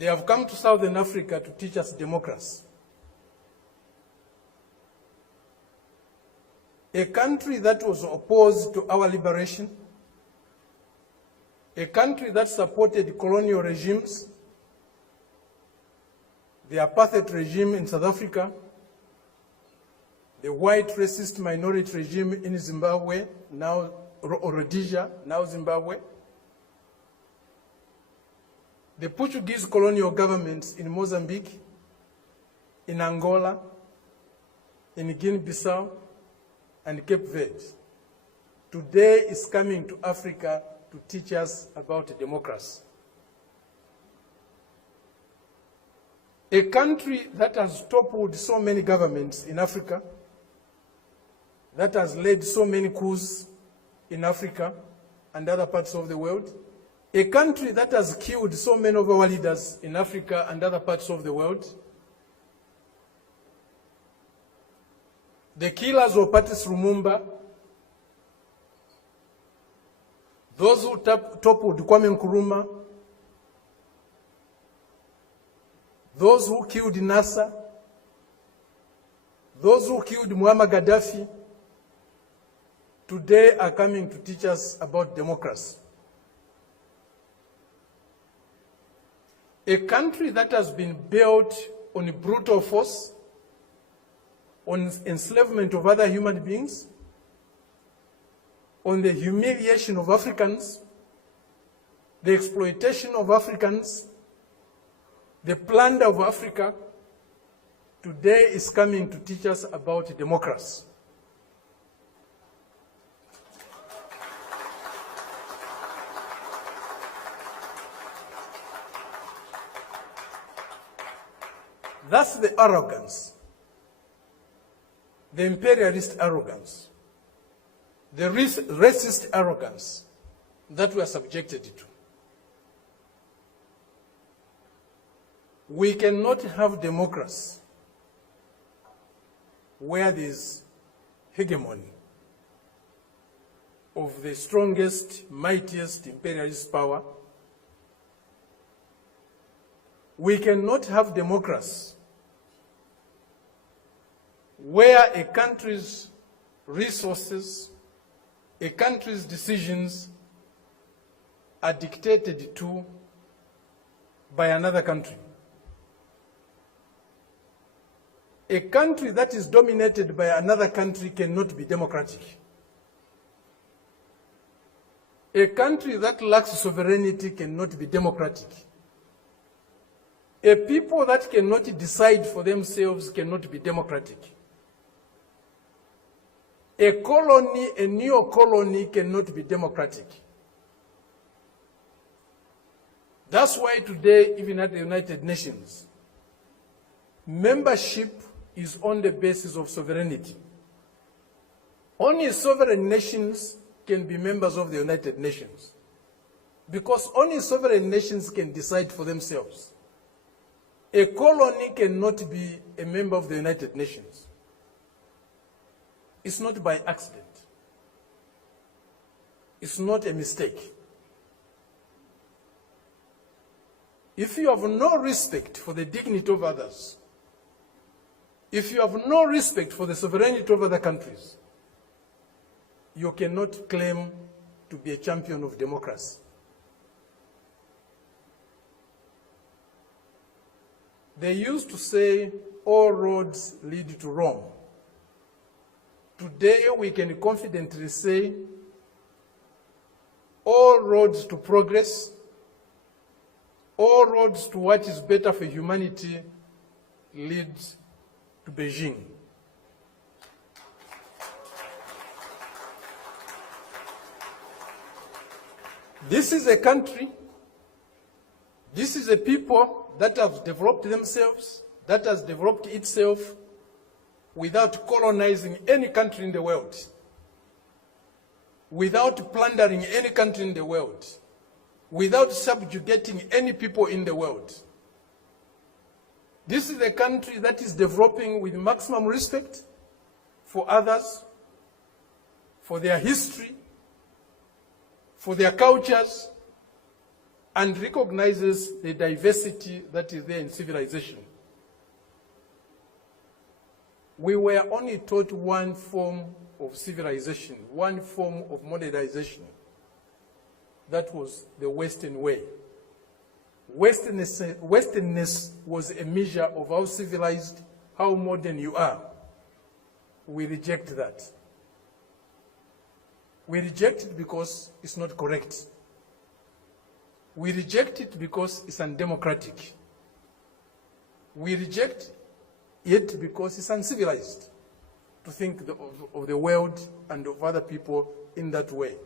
They have come to Southern Africa to teach us democracy. A country that was opposed to our liberation, a country that supported colonial regimes, the apartheid regime in South Africa, the white racist minority regime in Zimbabwe, now Rhodesia, now Zimbabwe, the Portuguese colonial governments in Mozambique, in Angola, in Guinea-Bissau, and Cape Verde, today is coming to Africa to teach us about democracy. A country that has toppled so many governments in Africa, that has led so many coups in Africa and other parts of the world, a country that has killed so many of our leaders in Africa and other parts of the world, the killers of Patrice Lumumba, those who toppled Kwame Nkrumah, those who killed Nasser, those who killed Muammar Gaddafi, today are coming to teach us about democracy. A country that has been built on brutal force, on enslavement of other human beings, on the humiliation of Africans, the exploitation of Africans, the plunder of Africa, today is coming to teach us about democracy. That's the arrogance, the imperialist arrogance, the racist arrogance that we are subjected to. We cannot have democracy where there is hegemony of the strongest, mightiest imperialist power. We cannot have democracy where a country's resources, a country's decisions are dictated to by another country. A country that is dominated by another country cannot be democratic. A country that lacks sovereignty cannot be democratic. A people that cannot decide for themselves cannot be democratic. A colony, a neo-colony cannot be democratic. That's why today, even at the United Nations, membership is on the basis of sovereignty. Only sovereign nations can be members of the United Nations, because only sovereign nations can decide for themselves. A colony cannot be a member of the United Nations. It's not by accident. It's not a mistake. If you have no respect for the dignity of others, if you have no respect for the sovereignty of other countries, you cannot claim to be a champion of democracy. They used to say, all roads lead to Rome. Today, we can confidently say, all roads to progress, all roads to what is better for humanity lead to Beijing. This is a country, this is a people that have developed themselves, that has developed itself without colonizing any country in the world, without plundering any country in the world, without subjugating any people in the world. This is a country that is developing with maximum respect for others, for their history, for their cultures, and recognizes the diversity that is there in civilization. We were only taught one form of civilization, one form of modernization. That was the Western way. Westernness was a measure of how civilized, how modern you are. We reject that. We reject it because it's not correct. We reject it because it's undemocratic. We reject it because it's uncivilized to think of the world and of other people in that way.